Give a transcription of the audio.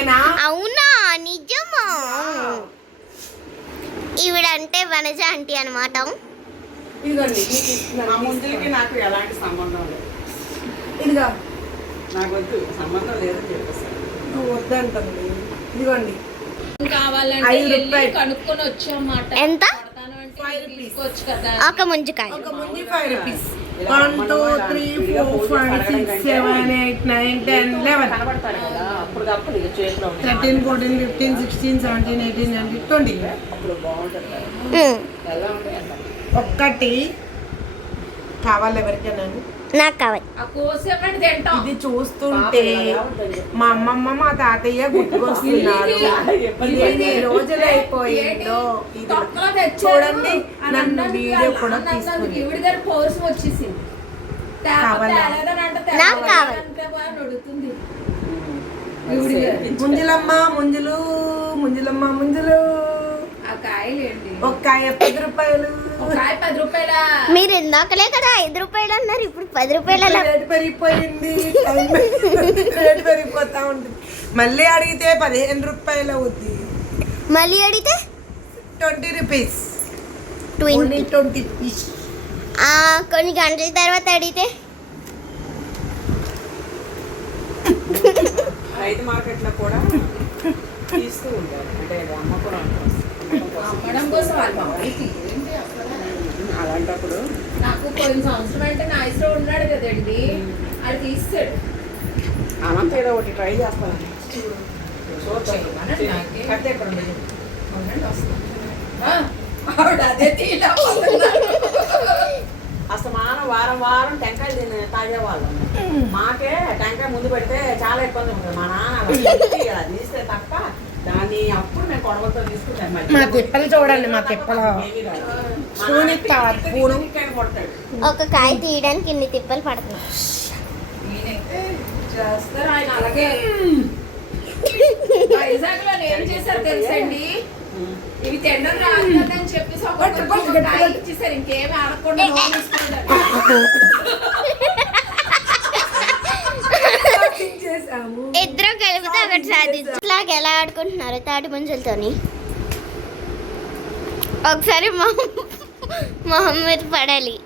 ఓకేనా? అవునా? నిజమా? ఈవిడంటే వనజ ఆంటీ అనమాట ఇదిగోండి మీకు ఇస్తున్నాను. మా ముందులకి నాకు ఎలాంటి సంబంధం లేదు. ఇదిగో. నాకు వద్దు సంబంధం లేదని చెప్పేస్తాను నువ్వు వద్దంటుంది ఇదిగోండి. కావాలంటే ఐదు వెళ్ళి రూపాయలు. కనుక్కొని వచ్చామాట ఎంత? అంటే కదా. ఒక ముంజికాయ. ఒక ముందు five rupees. One two three four five six seven eight nine ten eleven. Thirteen fourteen fifteen sixteen seventeen eighteen nineteen twenty అప్పుడు కావాలి ఎవరికైనా నాకు కావాలి. ఇది చూస్తుంటే మా అమ్మమ్మ మా తాతయ్య గుర్తుకొస్తున్నారు. ఎన్ని రోజులు అయిపోయిందో. చూడండి అని నన్ను వీడియో కూడా నడుతుంది. ముంజులమ్మ ముంజులు ముంజులమ్మ ముంజులు. ఆ కాయలేండి? ఒక కాయ పది రూపాయలు. మీరు ఇందాకలే కదా ఐదు రూపాయలు అన్నారు ఇప్పుడు పది రూపాయలు రేటు పెరిగిపోయింది. రేటు పెరిగిపోతా ఉంటుంది మళ్ళీ అడిగితే పదిహేను రూపాయలు అవుద్ది. మళ్ళీ అడిగితే? Twenty rupees. Twenty. Twenty rupees. కొన్ని గంటల తర్వాత అడిగితే? రైతు మార్కెట్లో కూడా తీస్తూ ఉంటారు. అంటే అమ్మకూడదు అమ్మడం కోసం. అలాంటప్పుడు నాకు కొన్ని సంవత్సరం అంటే నా వయసులో ఉన్నాడు కదండి. అది తీస్తాడు. అనంత ఏదో ఒకటి ట్రై చేస్తాను అస్తమానం వారం వారం టెంకాయలు తినే తాగే వాళ్ళం. మాకే టెంకాయ ముందు పెడితే చాలా ఇబ్బంది ఉంటుంది. మా నాన్న తీస్తే తప్ప దాన్ని అప్పుడు మేము కొడవలతో తీసుకుంటాం. మా తిప్పలు చూడండి, మా తిప్పలు. ఏమీ ఒక కాయ తీయడానికి ఇన్ని తిప్పలు పడుతున్నాయి. చేస్తారు ఆయన అలాగే వైజాగ్లో ఏం చేశారు తెలుసండి ఇవి తినడం రాదు కదా అని చెప్పేసి ఒక ఇచ్చేసారు ఇంకేమి ఆడకుండా ఇద్దరు కలిపితే ఒకటి సాధించు. ఇట్లాగ ఎలా ఆడుకుంటున్నారు తాటి మంచులతోని ఒకసారి మా మొహం మీద పడాలి.